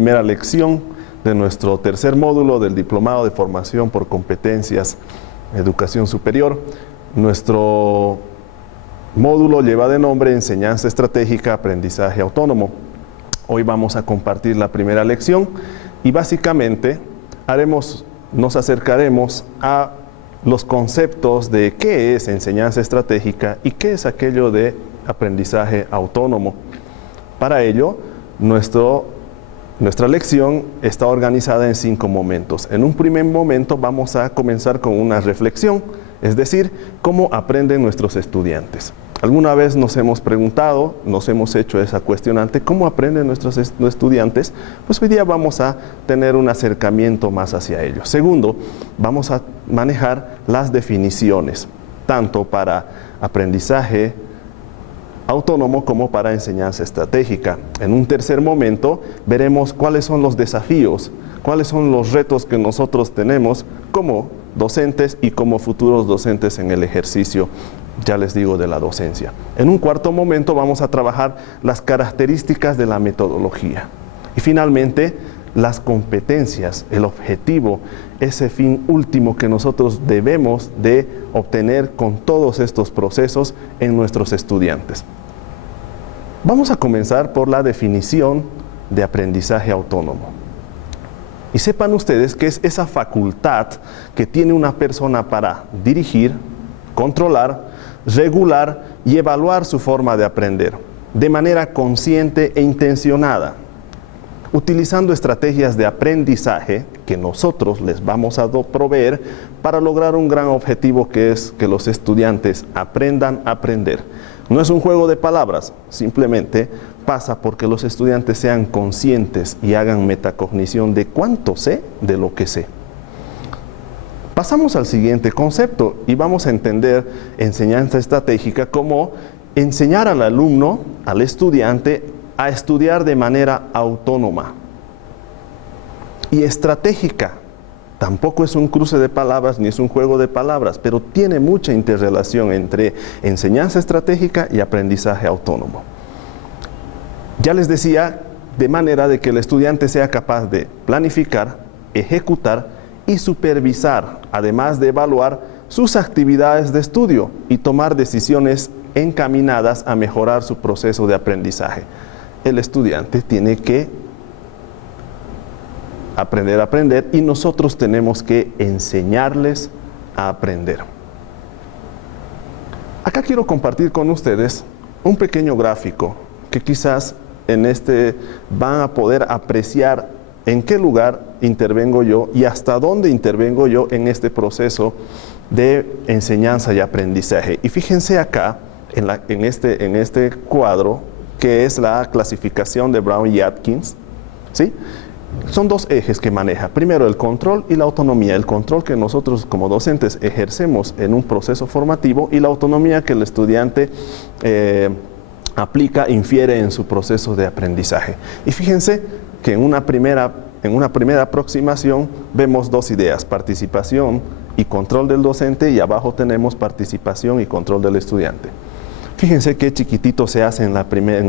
primera lección de nuestro tercer módulo del Diplomado de Formación por Competencias Educación Superior. Nuestro módulo lleva de nombre Enseñanza Estratégica, Aprendizaje Autónomo. Hoy vamos a compartir la primera lección y básicamente nos acercaremos a los conceptos de qué es enseñanza estratégica y qué es aquello de aprendizaje autónomo. Para ello, nuestra lección está organizada en 5 momentos. En un primer momento vamos a comenzar con una reflexión, es decir, cómo aprenden nuestros estudiantes. ¿Alguna vez nos hemos preguntado, nos hemos hecho esa cuestionante, cómo aprenden nuestros estudiantes? Pues hoy día vamos a tener un acercamiento más hacia ellos. Segundo, vamos a manejar las definiciones, tanto para aprendizaje autónomo como para enseñanza estratégica. En un tercer momento veremos cuáles son los desafíos, cuáles son los retos que nosotros tenemos como docentes y como futuros docentes en el ejercicio, ya les digo, de la docencia. En un cuarto momento vamos a trabajar las características de la metodología. Y finalmente, las competencias, el objetivo, ese fin último que nosotros debemos de obtener con todos estos procesos en nuestros estudiantes. Vamos a comenzar por la definición de aprendizaje autónomo. Y sepan ustedes que es esa facultad que tiene una persona para dirigir, controlar, regular y evaluar su forma de aprender, de manera consciente e intencionada, utilizando estrategias de aprendizaje que nosotros les vamos a proveer para lograr un gran objetivo, que es que los estudiantes aprendan a aprender. No es un juego de palabras, simplemente pasa porque los estudiantes sean conscientes y hagan metacognición de cuánto sé de lo que sé. Pasamos al siguiente concepto y vamos a entender enseñanza estratégica como enseñar al alumno, al estudiante, a estudiar de manera autónoma. Y estratégica tampoco es un cruce de palabras ni es un juego de palabras, pero tiene mucha interrelación entre enseñanza estratégica y aprendizaje autónomo. Ya les decía, de manera de que el estudiante sea capaz de planificar, ejecutar y supervisar, además de evaluar sus actividades de estudio y tomar decisiones encaminadas a mejorar su proceso de aprendizaje. El estudiante tiene que aprender a aprender y nosotros tenemos que enseñarles a aprender. Acá quiero compartir con ustedes un pequeño gráfico que quizás van a poder apreciar en qué lugar intervengo yo y hasta dónde intervengo yo en este proceso de enseñanza y aprendizaje. Y fíjense acá en este cuadro, que es la clasificación de Brown y Atkins, ¿sí? Son 2 ejes que maneja. Primero, el control y la autonomía. El control que nosotros como docentes ejercemos en un proceso formativo y la autonomía que el estudiante aplica, infiere en su proceso de aprendizaje. Y fíjense que en una primera aproximación vemos 2 ideas, participación y control del docente, y abajo tenemos participación y control del estudiante. Fíjense qué chiquitito se hace en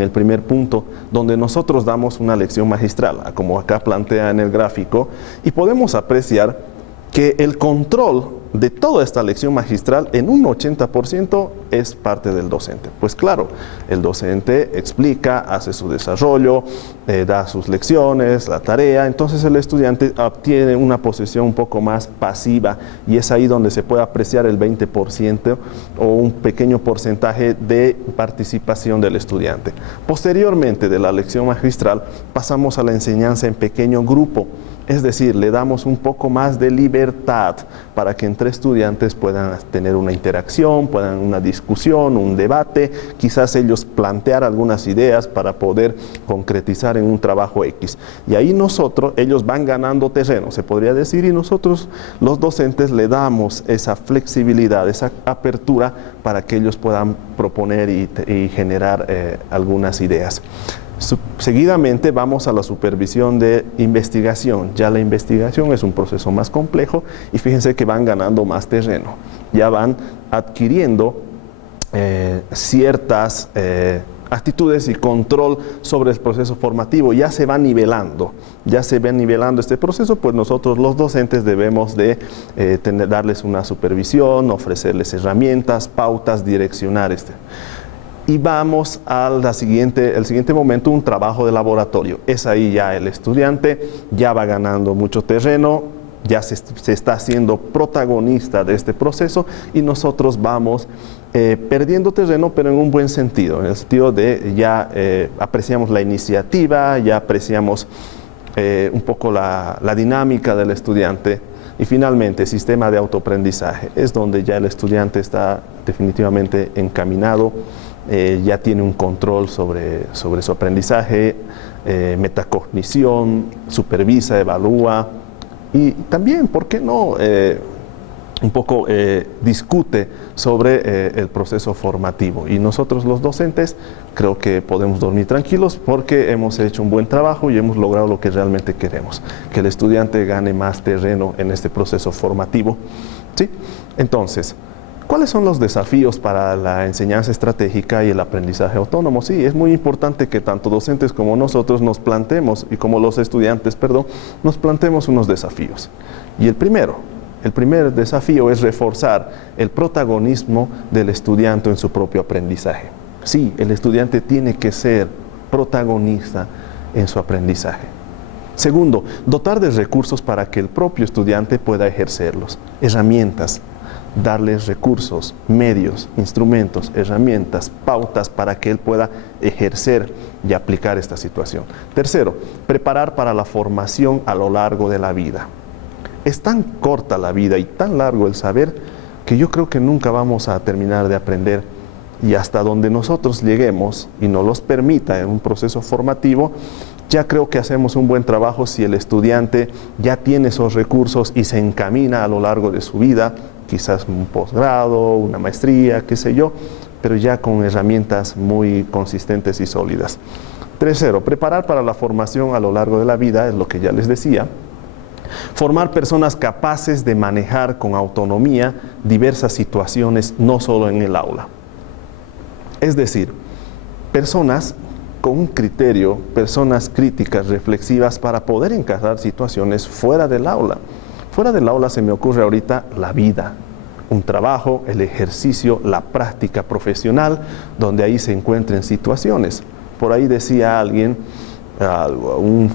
el primer punto, donde nosotros damos una lección magistral, como acá plantea en el gráfico, y podemos apreciar que el control de toda esta lección magistral en un 80% es parte del docente. Pues claro, el docente explica, hace su desarrollo, da sus lecciones, la tarea, entonces el estudiante obtiene una posición un poco más pasiva y es ahí donde se puede apreciar el 20% o un pequeño porcentaje de participación del estudiante. Posteriormente de la lección magistral pasamos a la enseñanza en pequeño grupo. Es decir, le damos un poco más de libertad para que entre estudiantes puedan tener una interacción, puedan una discusión, un debate, quizás ellos plantear algunas ideas para poder concretizar en un trabajo X. Y ahí ellos van ganando terreno, se podría decir, y nosotros los docentes le damos esa flexibilidad, esa apertura para que ellos puedan proponer y generar algunas ideas. Seguidamente vamos a la supervisión de investigación. Ya la investigación es un proceso más complejo y fíjense que van ganando más terreno. Ya van adquiriendo ciertas actitudes y control sobre el proceso formativo ya se va nivelando, este proceso, pues nosotros los docentes debemos de darles una supervisión, ofrecerles herramientas, pautas, direccionar Y vamos al siguiente momento, un trabajo de laboratorio. Es ahí ya el estudiante ya va ganando mucho terreno, ya se está haciendo protagonista de este proceso y nosotros vamos perdiendo terreno, pero en un buen sentido, en el sentido de ya apreciamos la iniciativa, ya apreciamos un poco la dinámica del estudiante. Y finalmente, sistema de autoaprendizaje, es donde ya el estudiante está definitivamente encaminado, ya tiene un control sobre su aprendizaje, metacognición, supervisa, evalúa y también, ¿por qué no?, un poco discute sobre el proceso formativo. Y nosotros los docentes creo que podemos dormir tranquilos porque hemos hecho un buen trabajo y hemos logrado lo que realmente queremos, que el estudiante gane más terreno en este proceso formativo, ¿sí? Entonces, ¿cuáles son los desafíos para la enseñanza estratégica y el aprendizaje autónomo? Sí, es muy importante que tanto docentes como nosotros nos planteemos, y como los estudiantes, perdón, nos planteemos unos desafíos. Y el primer desafío es reforzar el protagonismo del estudiante en su propio aprendizaje. Sí, el estudiante tiene que ser protagonista en su aprendizaje. Segundo, dotar de recursos para que el propio estudiante pueda ejercerlos. Herramientas, darles recursos, medios, instrumentos, herramientas, pautas para que él pueda ejercer y aplicar esta situación. Tercero, preparar para la formación a lo largo de la vida. Es tan corta la vida y tan largo el saber que yo creo que nunca vamos a terminar de aprender, y hasta donde nosotros lleguemos y nos los permita en un proceso formativo, ya creo que hacemos un buen trabajo si el estudiante ya tiene esos recursos y se encamina a lo largo de su vida, quizás un posgrado, una maestría, qué sé yo, pero ya con herramientas muy consistentes y sólidas. Tercero, preparar para la formación a lo largo de la vida, es lo que ya les decía. Formar personas capaces de manejar con autonomía diversas situaciones, no solo en el aula. Es decir, personas con un criterio, personas críticas, reflexivas, para poder encajar situaciones fuera del aula. Fuera del aula se me ocurre ahorita la vida, un trabajo, el ejercicio, la práctica profesional, donde ahí se encuentren situaciones. Por ahí decía alguien, un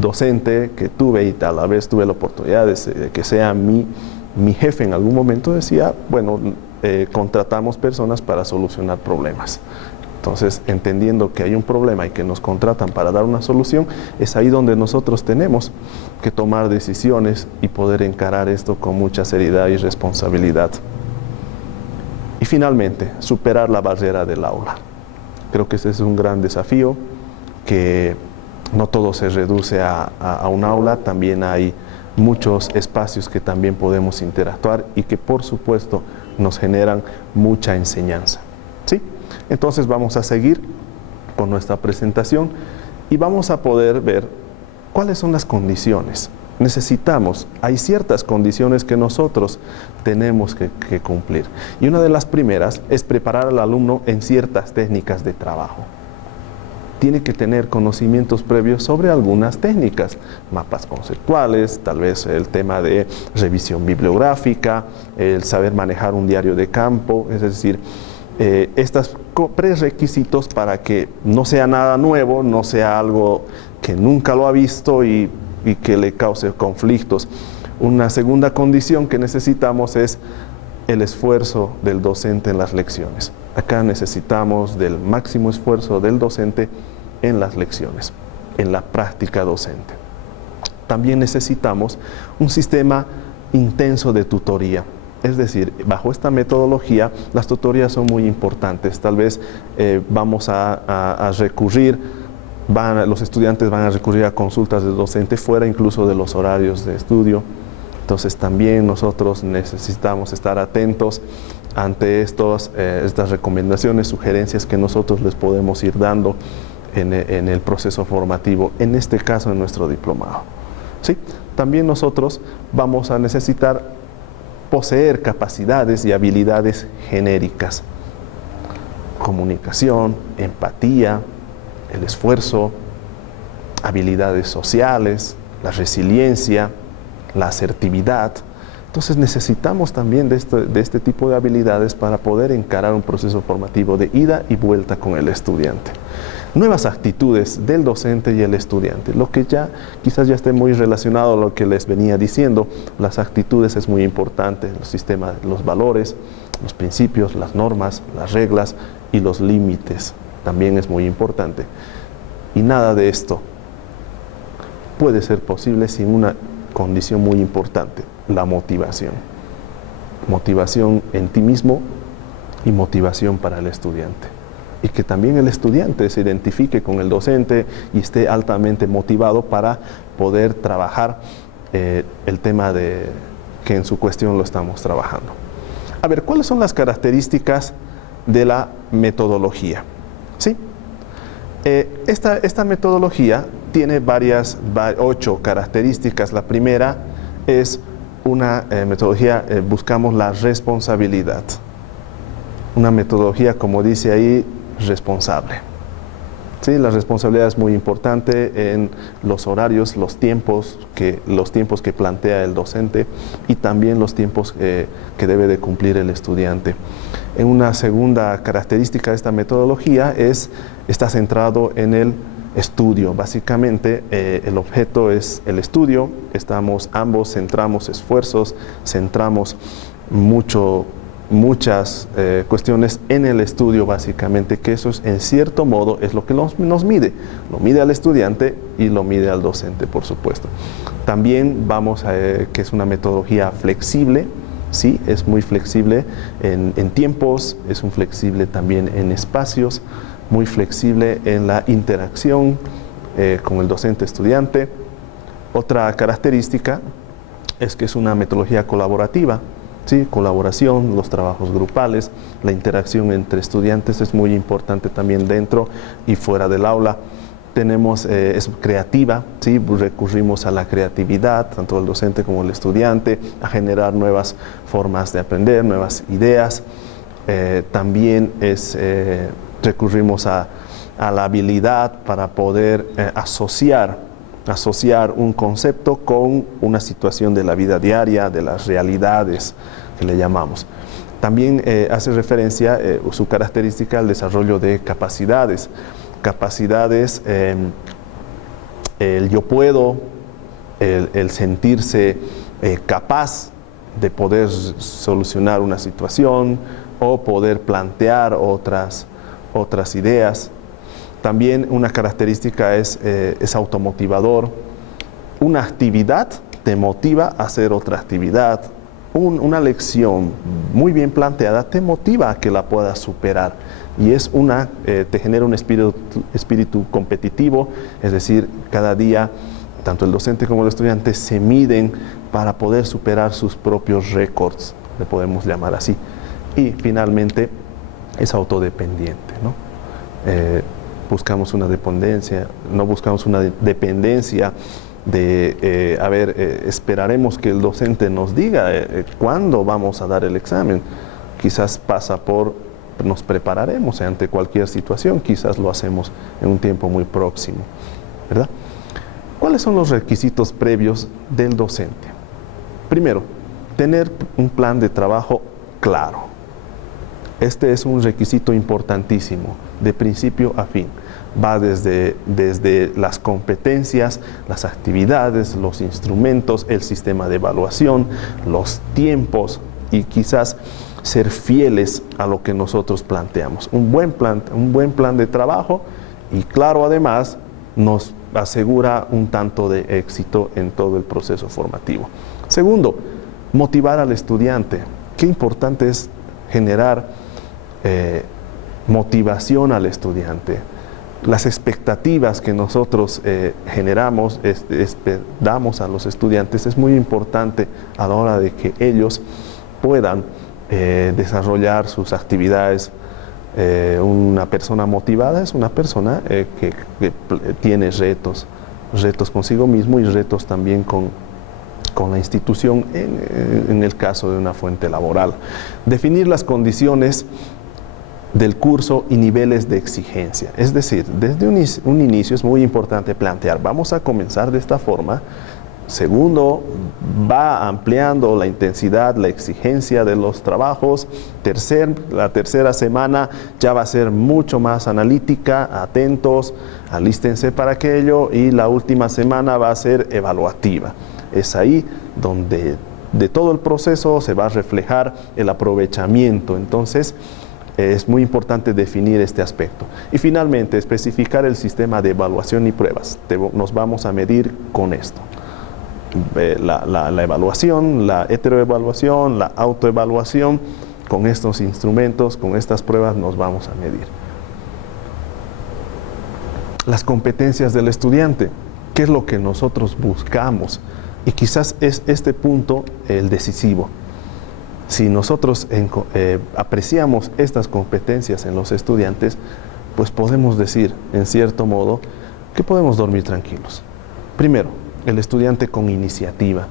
docente que tuve y a la vez tuve la oportunidad de que sea mi jefe en algún momento, decía, bueno, contratamos personas para solucionar problemas. Entonces, entendiendo que hay un problema y que nos contratan para dar una solución, es ahí donde nosotros tenemos que tomar decisiones y poder encarar esto con mucha seriedad y responsabilidad. Y finalmente, superar la barrera del aula. Creo que ese es un gran desafío, que no todo se reduce a un aula, también hay muchos espacios que también podemos interactuar y que por supuesto nos generan mucha enseñanza. ¿Sí? Entonces vamos a seguir con nuestra presentación y vamos a poder ver cuáles son las condiciones. Hay ciertas condiciones que nosotros tenemos que cumplir. Y una de las primeras es preparar al alumno en ciertas técnicas de trabajo. Tiene que tener conocimientos previos sobre algunas técnicas, mapas conceptuales, tal vez el tema de revisión bibliográfica, el saber manejar un diario de campo, es decir, estos prerequisitos para que no sea nada nuevo, no sea algo que nunca lo ha visto y que le cause conflictos. Una segunda condición que necesitamos es el esfuerzo del docente en las lecciones. Acá necesitamos del máximo esfuerzo del docente en las lecciones, en la práctica docente. También necesitamos un sistema intenso de tutoría. Es decir, bajo esta metodología, las tutorías son muy importantes. Tal vez vamos a recurrir, los estudiantes van a recurrir a consultas de docente fuera incluso de los horarios de estudio. Entonces también nosotros necesitamos estar atentos ante estas recomendaciones, sugerencias que nosotros les podemos ir dando en el proceso formativo, en este caso en nuestro diplomado. ¿Sí? También nosotros vamos a necesitar poseer capacidades y habilidades genéricas. comunicación, empatía, el esfuerzo, habilidades sociales, la resiliencia, la asertividad. Entonces necesitamos también de este tipo de habilidades para poder encarar un proceso formativo de ida y vuelta con el estudiante. Nuevas actitudes del docente y el estudiante, lo que ya quizás ya esté muy relacionado a lo que les venía diciendo. Las actitudes es muy importante, el sistema, los valores, los principios, las normas, las reglas y los límites también es muy importante. Y nada de esto puede ser posible sin una condición muy importante, la motivación. Motivación en ti mismo y motivación para el estudiante. Y que también el estudiante se identifique con el docente y esté altamente motivado para poder trabajar el tema que en su cuestión lo estamos trabajando. A ver, ¿cuáles son las características de la metodología? ¿Sí? Esta metodología tiene 8 características. La primera es una metodología, buscamos la responsabilidad. Una metodología, como dice ahí, responsable. ¿Sí? La responsabilidad es muy importante en los horarios, los tiempos que plantea el docente y también los tiempos que debe de cumplir el estudiante. En una segunda característica de esta metodología está centrado en el estudio. Básicamente el objeto es el estudio. Ambos centramos esfuerzos, centramos muchas cuestiones en el estudio, básicamente, que eso es, en cierto modo es lo que nos mide. Lo mide al estudiante y lo mide al docente, por supuesto. También que es una metodología flexible. Sí, es muy flexible en tiempos, es un flexible también en espacios, muy flexible en la interacción con el docente-estudiante. Otra característica es que es una metodología colaborativa. Sí, colaboración, los trabajos grupales, la interacción entre estudiantes es muy importante también dentro y fuera del aula. Es creativa, ¿sí? Recurrimos a la creatividad, tanto el docente como el estudiante, a generar nuevas formas de aprender, nuevas ideas. También recurrimos a la habilidad para poder asociar un concepto con una situación de la vida diaria, de las realidades que le llamamos. También hace referencia su característica al desarrollo de capacidades. Capacidades, el yo puedo, el sentirse capaz de poder solucionar una situación o poder plantear otras ideas. También una característica es automotivador. Una actividad te motiva a hacer otra actividad. Una lección muy bien planteada te motiva a que la puedas superar. Y te genera un espíritu competitivo, es decir, cada día tanto el docente como el estudiante se miden para poder superar sus propios récords, le podemos llamar así. Y finalmente es autodependiente, ¿no? Buscamos una dependencia, no buscamos una dependencia de, esperaremos que el docente nos diga cuándo vamos a dar el examen. Quizás nos prepararemos ante cualquier situación, quizás lo hacemos en un tiempo muy próximo, ¿verdad? ¿Cuáles son los requisitos previos del docente? Primero, tener un plan de trabajo claro. Este es un requisito importantísimo, de principio a fin. Va desde las competencias, las actividades, los instrumentos, el sistema de evaluación, los tiempos y quizás ser fieles a lo que nosotros planteamos. Un buen plan de trabajo y claro, además, nos asegura un tanto de éxito en todo el proceso formativo. Segundo, motivar al estudiante. Qué importante es generar motivación al estudiante. Las expectativas que nosotros generamos, damos a los estudiantes, es muy importante a la hora de que ellos puedan desarrollar sus actividades. Una persona motivada es una persona que tiene retos consigo mismo y retos también con la institución en el caso de una fuente laboral. Definir las condiciones del curso y niveles de exigencia. Es decir, desde un inicio es muy importante plantear, vamos a comenzar de esta forma. Segundo, va ampliando la intensidad, la exigencia de los trabajos. La tercera semana ya va a ser mucho más analítica, atentos, alístense para aquello. Y la última semana va a ser evaluativa. Es ahí donde de todo el proceso se va a reflejar el aprovechamiento. Entonces, es muy importante definir este aspecto. Y finalmente, especificar el sistema de evaluación y pruebas. Nos vamos a medir con esto. La evaluación, la heteroevaluación, la autoevaluación, con estos instrumentos, con estas pruebas nos vamos a medir. Las competencias del estudiante, ¿qué es lo que nosotros buscamos? Y quizás es este punto el decisivo. Si nosotros apreciamos estas competencias en los estudiantes, pues podemos decir, en cierto modo, que podemos dormir tranquilos. Primero, el estudiante con iniciativa.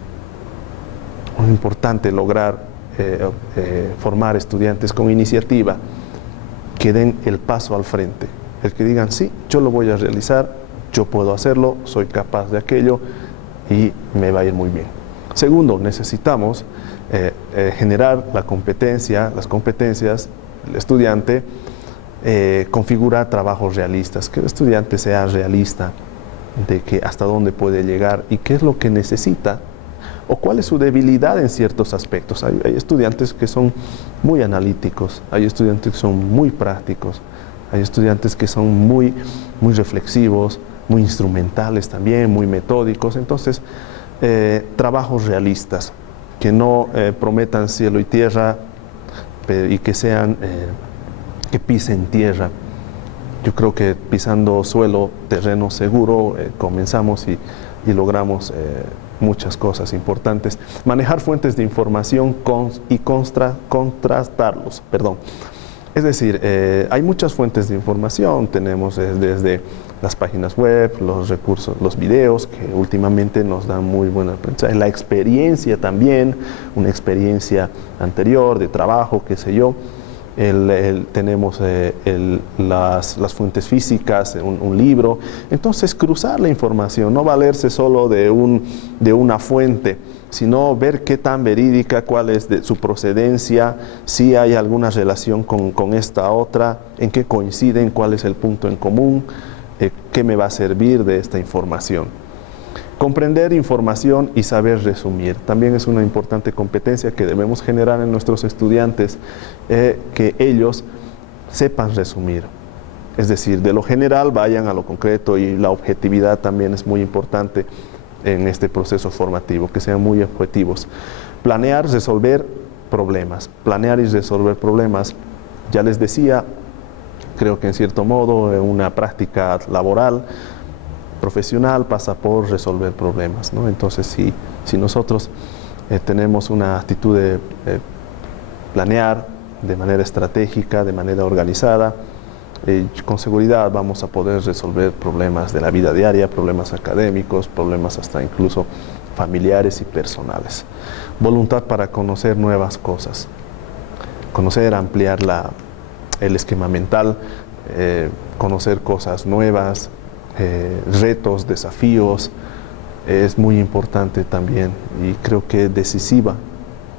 Es importante lograr formar estudiantes con iniciativa, que den el paso al frente. El que digan, sí, yo lo voy a realizar, yo puedo hacerlo, soy capaz de aquello y me va a ir muy bien. Segundo, necesitamos generar las competencias del estudiante, configurar trabajos realistas, que el estudiante sea realista de que hasta dónde puede llegar y qué es lo que necesita o cuál es su debilidad en ciertos aspectos. Hay estudiantes que son muy analíticos, hay estudiantes que son muy prácticos, hay estudiantes que son muy reflexivos, muy instrumentales también, muy metódicos. Entonces, trabajos realistas que no prometan cielo y tierra y que sean que pisen tierra. Yo creo que pisando suelo, terreno seguro, comenzamos y logramos muchas cosas importantes. Manejar fuentes de información y contrastarlos. Es decir, hay muchas fuentes de información. Tenemos desde las páginas web, los recursos, los videos, que últimamente nos dan muy buena aprendizaje. La experiencia también, una experiencia anterior de trabajo, qué sé yo. Tenemos las fuentes físicas, un libro. Entonces, cruzar la información, no valerse solo de una fuente, sino ver qué tan verídica, cuál es su procedencia, si hay alguna relación con esta otra, en qué coinciden, cuál es el punto en común, qué me va a servir de esta información. Comprender información y saber resumir también es una importante competencia que debemos generar en nuestros estudiantes, que ellos sepan resumir. Es decir, de lo general vayan a lo concreto, y la objetividad también es muy importante en este proceso formativo, que sean muy objetivos. Planear y resolver problemas. Ya les decía, creo que en cierto modo una práctica laboral, profesional, pasa por resolver problemas, ¿no? Entonces, si nosotros tenemos una actitud de planear de manera estratégica, de manera organizada, con seguridad vamos a poder resolver problemas de la vida diaria, problemas académicos, problemas hasta incluso familiares y personales. Voluntad para conocer nuevas cosas, ampliar el esquema mental, conocer cosas nuevas, retos, desafíos, es muy importante también, y creo que decisiva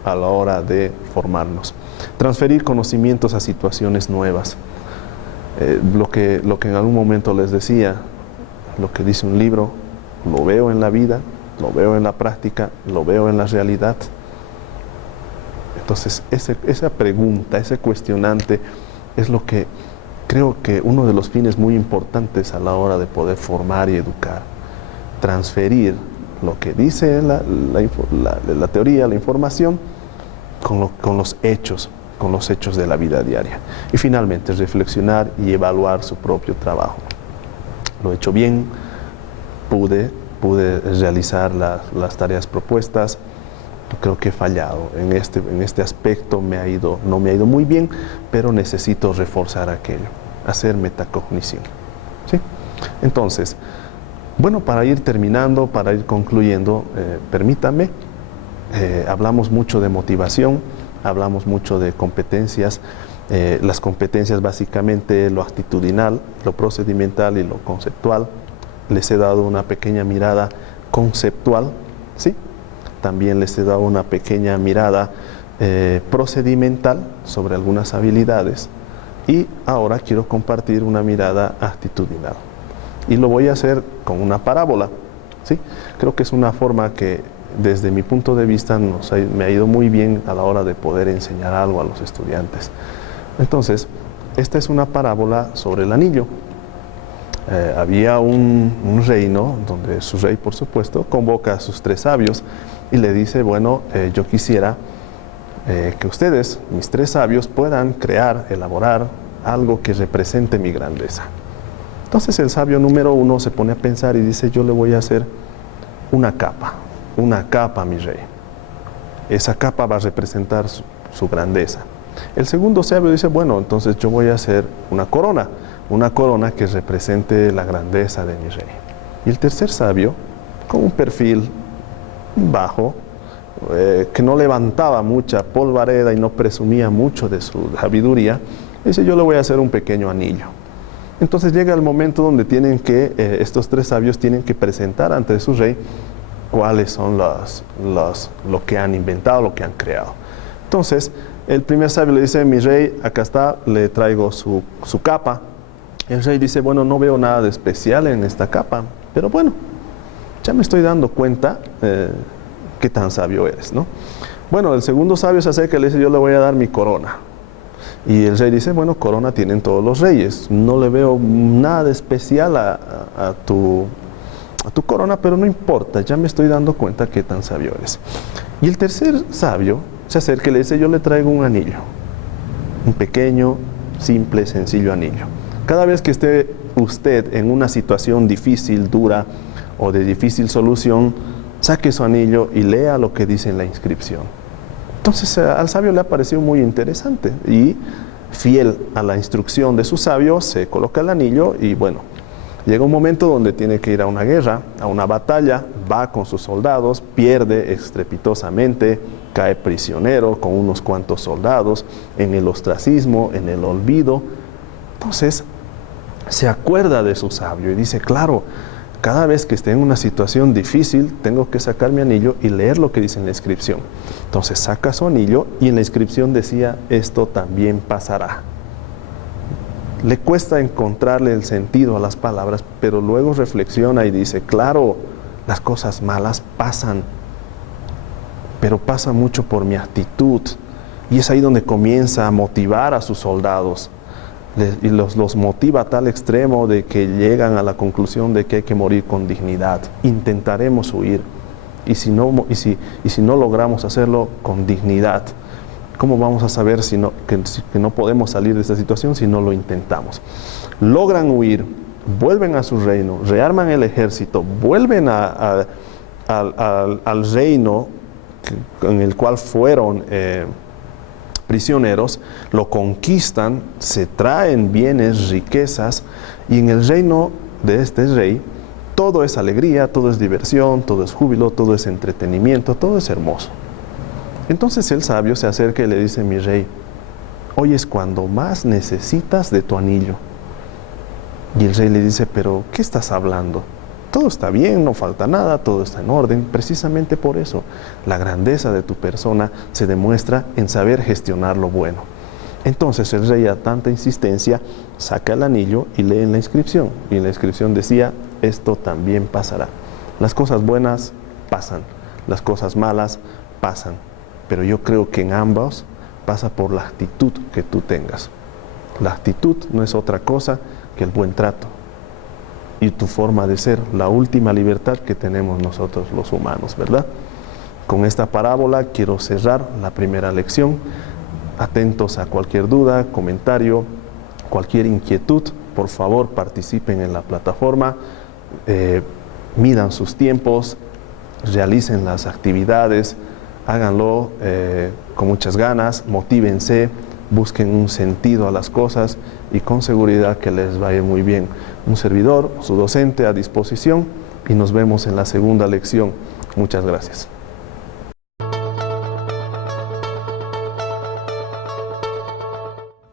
a la hora de formarnos. Transferir conocimientos a situaciones nuevas. Lo que en algún momento les decía, lo que dice un libro, lo veo en la vida, lo veo en la práctica, lo veo en la realidad. Entonces, esa pregunta, ese cuestionante es lo que creo que uno de los fines muy importantes a la hora de poder formar y educar. Transferir lo que dice la teoría, la información, con los hechos de la vida diaria. Y finalmente, reflexionar y evaluar su propio trabajo. Lo he hecho bien, pude realizar las tareas propuestas. Creo que he fallado en este aspecto, no me ha ido muy bien, pero necesito reforzar aquello, hacer metacognición, ¿sí? Entonces, bueno, para ir terminando, para ir concluyendo, permítanme, hablamos mucho de motivación, hablamos mucho de competencias, las competencias básicamente lo actitudinal, lo procedimental y lo conceptual. Les he dado una pequeña mirada conceptual, ¿sí? También les he dado una pequeña mirada procedimental sobre algunas habilidades y ahora quiero compartir una mirada actitudinal. Y lo voy a hacer con una parábola, ¿sí? Creo que es una forma que desde mi punto de vista me ha ido muy bien a la hora de poder enseñar algo a los estudiantes. Entonces, esta es una parábola sobre el anillo. Había un reino donde su rey, por supuesto, convoca a sus 3 sabios y le dice, bueno, yo quisiera que ustedes, mis 3 sabios, puedan crear, elaborar algo que represente mi grandeza. Entonces el sabio número 1 se pone a pensar y dice, yo le voy a hacer una capa, mi rey. Esa capa va a representar su grandeza. El segundo sabio dice, bueno, entonces yo voy a hacer una corona que represente la grandeza de mi rey. Y el tercer sabio, con un perfil bajo, que no levantaba mucha polvareda y no presumía mucho de su sabiduría, dice, yo le voy a hacer un pequeño anillo. Entonces llega el momento donde estos 3 sabios tienen que presentar ante su rey cuáles son lo que han inventado, lo que han creado. Entonces, el primer sabio le dice, mi rey, acá está, le traigo su capa. El rey dice, bueno, no veo nada de especial en esta capa, pero bueno, ya me estoy dando cuenta qué tan sabio eres, ¿no? Bueno, el segundo sabio se acerca y le dice, yo le voy a dar mi corona. Y el rey dice, bueno, corona tienen todos los reyes, no le veo nada de especial a tu corona, pero no importa, ya me estoy dando cuenta qué tan sabio eres. Y el tercer sabio se acerca y le dice, yo le traigo un anillo, un pequeño, simple, sencillo anillo. Cada vez que esté usted en una situación difícil, dura o de difícil solución, saque su anillo y lea lo que dice en la inscripción. Entonces al sabio le ha parecido muy interesante y fiel a la instrucción de su sabio se coloca el anillo y bueno, llega un momento donde tiene que ir a una guerra, a una batalla, va con sus soldados, pierde estrepitosamente, cae prisionero con unos cuantos soldados, en el ostracismo, en el olvido. Entonces se acuerda de su sabio y dice, claro, cada vez que esté en una situación difícil, tengo que sacar mi anillo y leer lo que dice en la inscripción. Entonces saca su anillo y en la inscripción decía, esto también pasará. Le cuesta encontrarle el sentido a las palabras, pero luego reflexiona y dice, claro, las cosas malas pasan, pero pasa mucho por mi actitud. Y es ahí donde comienza a motivar a sus soldados. Y los motiva a tal extremo de que llegan a la conclusión de que hay que morir con dignidad. Intentaremos huir. Y si no logramos hacerlo con dignidad, ¿cómo vamos a saber que no podemos salir de esta situación si no lo intentamos? Logran huir, vuelven a su reino, rearman el ejército, vuelven al reino en el cual fueron prisioneros, lo conquistan, se traen bienes, riquezas, y en el reino de este rey todo es alegría, todo es diversión, todo es júbilo, todo es entretenimiento, todo es hermoso. Entonces el sabio se acerca y le dice, mi rey, hoy es cuando más necesitas de tu anillo. Y el rey le dice, pero ¿qué estás hablando? Todo está bien, no falta nada, todo está en orden. Precisamente por eso, la grandeza de tu persona se demuestra en saber gestionar lo bueno. Entonces el rey, a tanta insistencia, saca el anillo y lee en la inscripción. Y en la inscripción decía, esto también pasará. Las cosas buenas pasan, las cosas malas pasan. Pero yo creo que en ambos pasa por la actitud que tú tengas. La actitud no es otra cosa que el buen trato. Y tu forma de ser, la última libertad que tenemos nosotros los humanos, ¿verdad? Con esta parábola quiero cerrar la primera lección. Atentos a cualquier duda, comentario, cualquier inquietud, por favor participen en la plataforma, midan sus tiempos, realicen las actividades, háganlo con muchas ganas, motívense, busquen un sentido a las cosas y con seguridad que les va a ir muy bien. Un servidor, su docente, a disposición y nos vemos en la segunda lección. Muchas gracias.